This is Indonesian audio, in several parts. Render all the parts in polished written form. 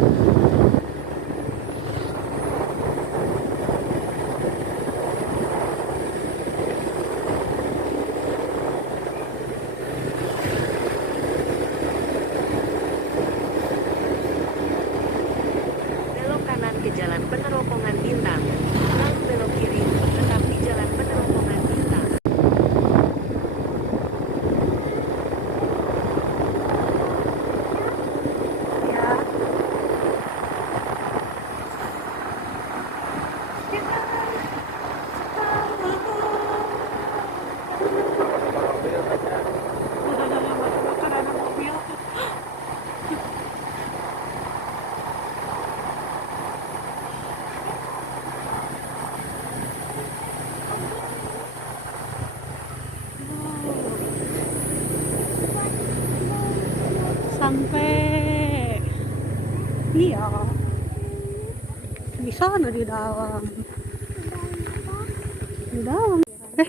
Belok kanan ke Jalan Peneropongan Bintang, lalu belok kiri, tetap di Jalan Peneropongan Bintang. Sampai iya di sana di dalam eh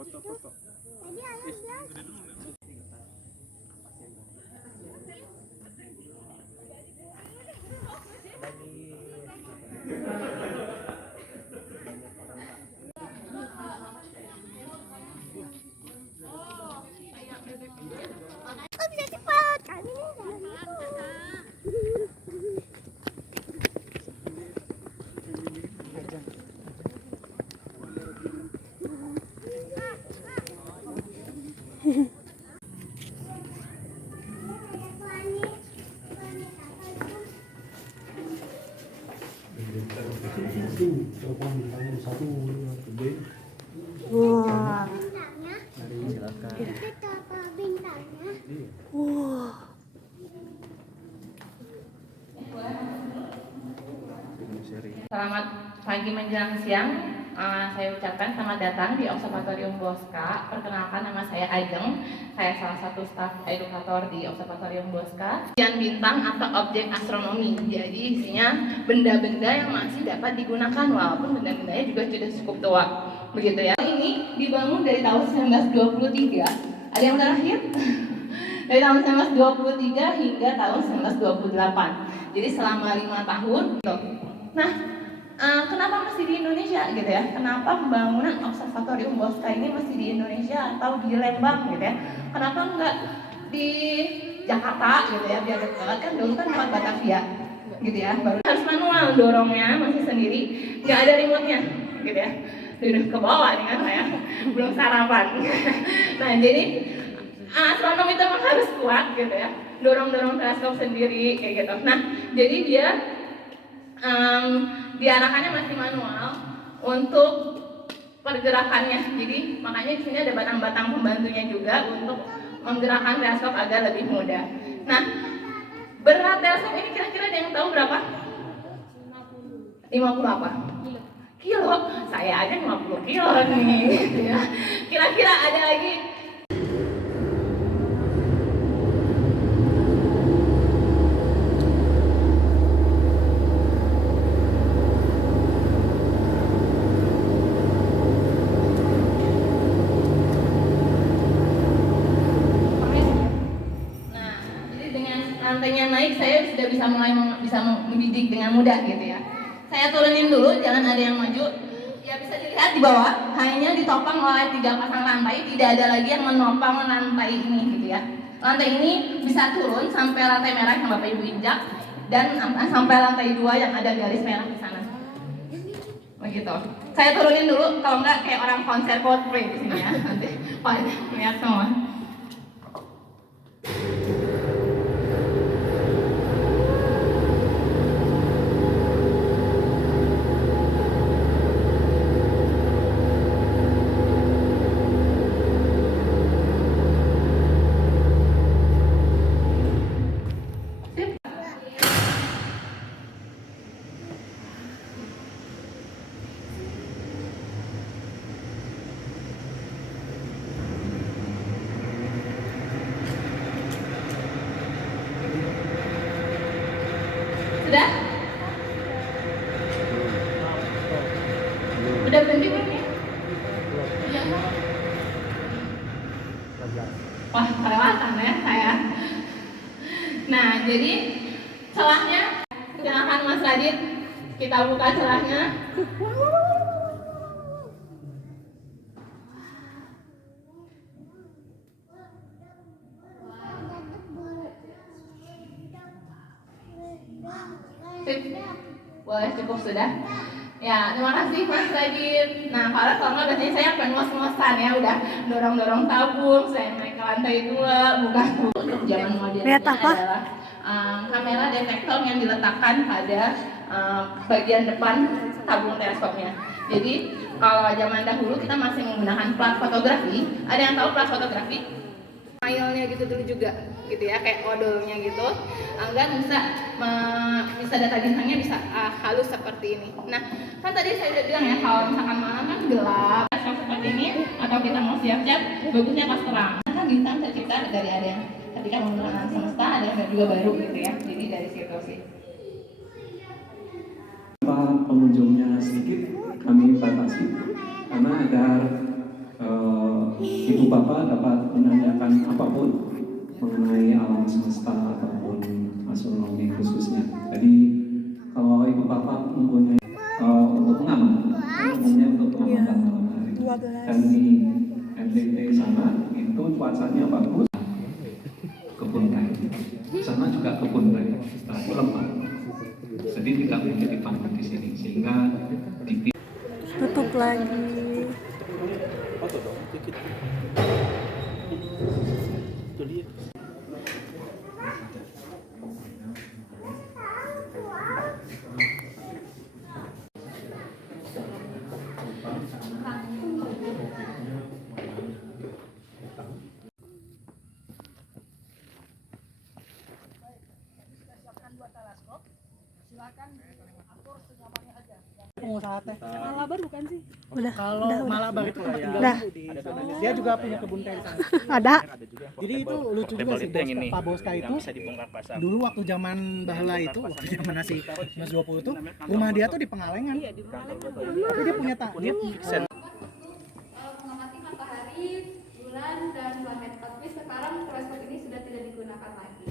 Foto-foto. wah Selamat pagi menjelang siang, saya ucapkan selamat datang di Observatorium Bosca. Perkenalkan, nama saya Ajeng, saya salah satu staf edukator di Observatorium Bosca. Ujian bintang atau objek astronomi, jadi isinya benda-benda yang masih dapat digunakan walaupun benda-bendanya juga sudah cukup tua, begitu ya. Ini dibangun dari tahun 1923, ada yang udah lahir? Dari tahun 1923 hingga tahun 1928, jadi selama 5 tahun. Nah, kenapa mesti di Indonesia gitu ya? Kenapa pembangunan Observatorium Bosca ini mesti di Indonesia atau di Lembang gitu ya? Kenapa enggak di Jakarta gitu ya? Biar dekat, kan dulu kan lewat Batavia gitu ya. Baru harus manual dorongnya, masih sendiri, nggak ada remote-nya gitu ya. Udah ke bawah nih kan saya, belum sarapan. Nah, jadi astronom itu memang harus kuat gitu ya. Dorong-dorong teleskop sendiri kayak gitu. Nah, jadi dia diarahkannya masih manual untuk pergerakannya. Jadi makanya di sini ada batang-batang pembantunya juga untuk menggerakkan teleskop agar lebih mudah. Nah, berat teleskop ini kira-kira ada yang tahu berapa? 50 apa? Kilo. Saya aja 50 kilo nih. Ya. Kira-kira ada lagi? Rantainya naik, saya sudah bisa mulai membidik dengan mudah gitu ya. Saya turunin dulu, jangan ada yang maju. Ya bisa dilihat di bawah, hanya ditopang oleh 3 pasang rantai, tidak ada lagi yang menopang rantai ini gitu ya. Lantai ini bisa turun sampai lantai merah yang Bapak Ibu injak, dan sampai lantai 2 yang ada garis merah di sana. Begitu. Saya turunin dulu, kalau enggak kayak orang konser Coldplay di sini ya. Nanti pada lihat semua. Wah, kelewatan ya saya. Nah, jadi celahnya, silakan Mas Radit, kita buka celahnya. Sip. Boleh, cukup sudah. Ya, terima kasih Mas Radit. Nah, kalau nggak biasanya saya ngos-ngosan ya, udah dorong-dorong tabung, saya naik ke lantai 2, bukan untuk zaman modern adalah kamera detektor yang diletakkan pada bagian depan tabung teleskopnya. Jadi kalau zaman dahulu kita masih menggunakan plat fotografi. Ada yang tahu plat fotografi? Filenya gitu dulu juga, gitu ya, kayak odolnya gitu, agar bisa data bintangnya bisa halus seperti ini. Nah, kan tadi saya udah bilang ya, kalau misalkan malam kan gelap, seperti ini, atau kita mau siap-siap, bagusnya pas terang. Karena bintang tercipta dari ada yang ketika menggunakan semesta, ada yang juga baru gitu ya. Jadi dari situ sih. Pengunjungnya sedikit kami batasi karena agar ibu bapak dapat menanyakan apapun mengenai alam semesta ataupun astronomi khususnya. Jadi kalau ibu bapak mempunyai untuk pengaman, umumnya untuk pengamatan malam hari. Dan di NTT sana itu cuacanya bagus, kebun teh. Sana juga kebun teh, tapi lembab. Jadi tidak menjadi panas di sini sehingga Tutup lagi. Pengusaha teh. Malabar bukan sih? Udah. Kalau Malabar itu tempat tinggal Udah. di sana. Dia juga punya kebun teh di sana. Ada. Jadi itu lucu juga sih Pak Boska itu. Dulu waktu zaman baheula itu, waktu zaman masih 20 itu, rumah dia tuh di Pengalengan. Tapi dia punya dia mengamati matahari, bulan, dan planet. Tapi sekarang teleskop ini sudah tidak digunakan lagi.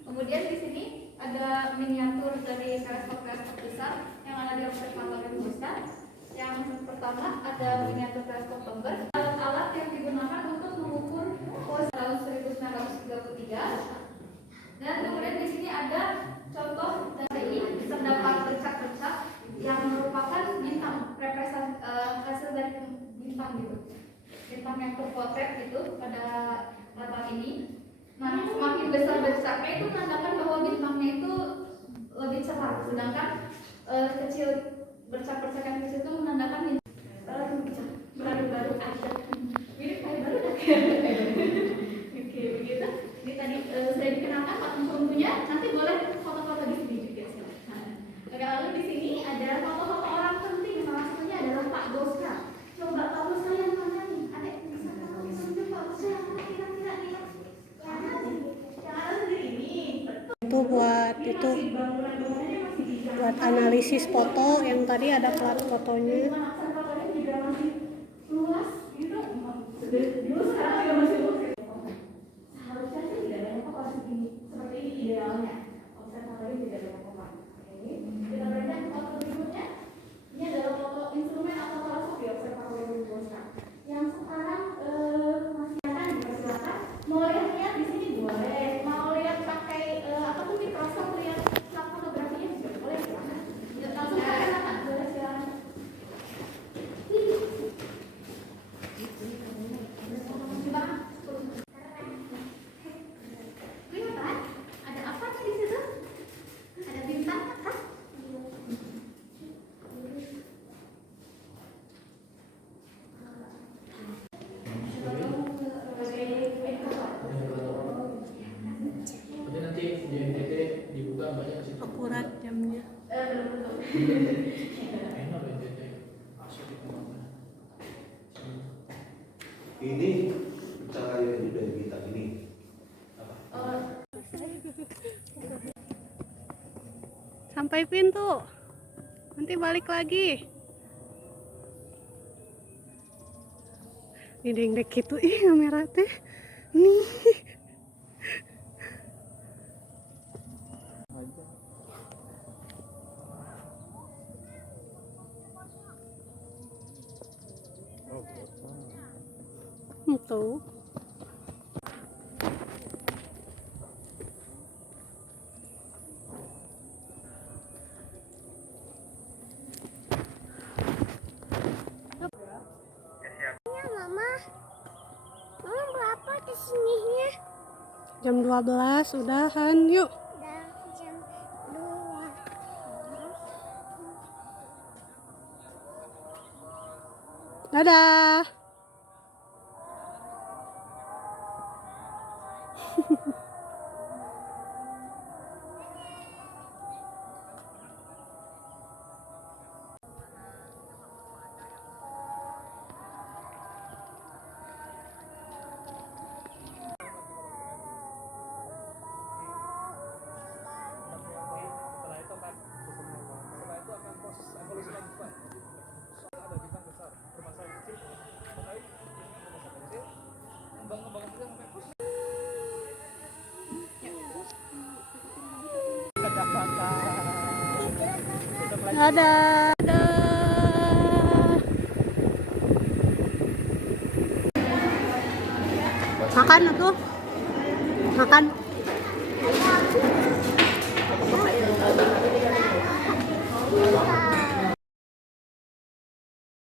Kemudian di sini ada miniatur dari teleskop-teleskop besar yang ada di observatorium Boska. Yang pertama ada miniatur teleskop Tomber, alat-alat yang digunakan untuk mengukur pos tahun 1933. Dan kemudian di sini ada contoh dari terdapat bercak-bercak yang merupakan bintang, representasi hasil dari bintang gitu, bintang yang terpotret gitu pada lambang ini. Nah, semakin besar bercaknya itu menandakan bahwa bintangnya itu lebih cerah, sedangkan kecil bercak-bercak yang kecil itu menandakan baru aja. Mirip kayak baru dah. Oke, begitu. Ini tadi sudah dikenalkan patung peruntunya. Nanti boleh foto-foto di sini juga silakan. Oke, lalu di sini ada foto-foto orang penting. Salah satunya adalah Pak Boska. Coba Pak Boska yang mana nih? Adek bisa kamu tunjuk Pak Boska yang mana kira-kira nih? Yang ada di ini. Itu buat analisis foto yang tadi ada plat fotonya. Observatorium juga masih luas gitu. Dulu sekarang juga masih luas. Seharusnya sih tidak ada apa-apa seperti ini idealnya. Observatorium tidak ada apa-apa. Oke. Kita berada di foto berikutnya. Ini adalah foto instrumen atau teleskop di observatorium Boska. Yang sekarang masih akan dipersilakan. Mau lihat di sini boleh. Mau lihat pakai apapun mikroskop lihat fotografinya juga boleh silakan. Langsung pakai mata boleh silakan. Kelihatan? Ada apa nih di situ? Ada bintang kah? Nanti di NTT dibuka banyak sih. Akurat jamnya. Enak loh NTT. Asal di mana? Ini pencahayaan ini dari bintang ini. Sampai pintu. Nanti balik lagi. Ini dek gitu, ih kamera teh. Nih. Itu. Mama berapa kesininya? Jam 12 udahan yuk. Udah jam 2. Dadah. Dadah. Dadah. Makan atuh. Makan.